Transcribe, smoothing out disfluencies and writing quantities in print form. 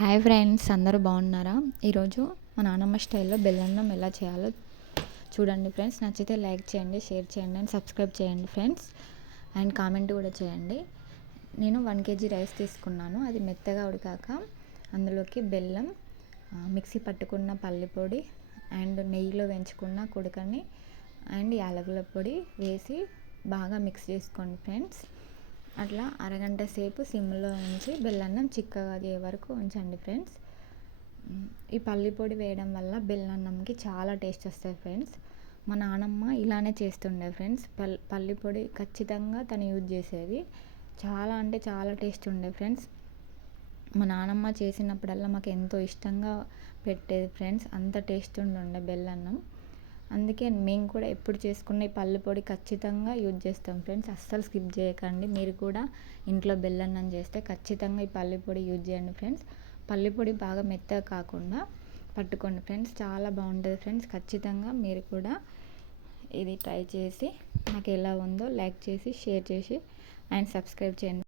Hi friends, అందరూ బాగున్నారా? ఈరోజు మా నాన్నమ్మ స్టైల్లో బెల్లన్నం ఎలా చేయాలో చూడండి ఫ్రెండ్స్. నచ్చితే లైక్ చేయండి, షేర్ చేయండి అండ్ సబ్స్క్రైబ్ చేయండి ఫ్రెండ్స్. అండ్ కామెంట్ కూడా చేయండి. నేను 1 kg రైస్ తీసుకున్నాను. అది మెత్తగా ఉడికాక అందులోకి బెల్లం, మిక్సీ పట్టుకున్న పల్లి పొడి అండ్ నెయ్యిలో వేయించుకున్న కుడుకని అండ్ యాలకుల పొడి వేసి బాగా మిక్స్ చేసుకోండి ఫ్రెండ్స్. అట్లా అరగంట సేపు సిమ్లో ఉంచి బెల్లన్నం చిక్కగా అయ్యే వరకు ఉంచండి ఫ్రెండ్స్. ఈ పల్లి పొడి వేయడం వల్ల బెల్లన్నంకి చాలా టేస్ట్ వస్తుంది ఫ్రెండ్స్. మా నానమ్మ ఇలానే చేస్తుండే ఫ్రెండ్స్. పల్లి పొడి ఖచ్చితంగా తను యూజ్ చేసేది. చాలా అంటే చాలా టేస్ట్ ఉండే ఫ్రెండ్స్. మా నానమ్మ చేసినప్పుడల్లా మాకు ఎంతో ఇష్టంగా పెట్టేది ఫ్రెండ్స్. అంత టేస్ట్ ఉండే బెల్లన్నం. అందుకే మేము కూడా ఎప్పుడు చేసుకున్న ఈ పల్లి పొడి ఖచ్చితంగా యూజ్ చేస్తాం ఫ్రెండ్స్. అస్సలు స్కిప్ చేయకండి. మీరు కూడా ఇంట్లో బెల్లన్నం చేస్తే ఖచ్చితంగా ఈ పల్లి పొడి యూజ్ చేయండి ఫ్రెండ్స్. పల్లి పొడి బాగా మెత్తగా కాకుండా పట్టుకోండి ఫ్రెండ్స్. చాలా బాగుంటుంది ఫ్రెండ్స్. ఖచ్చితంగా మీరు కూడా ఇది ట్రై చేసి నాకు ఎలా ఉందో లైక్ చేసి, షేర్ చేసి అండ్ సబ్స్క్రైబ్ చేయండి.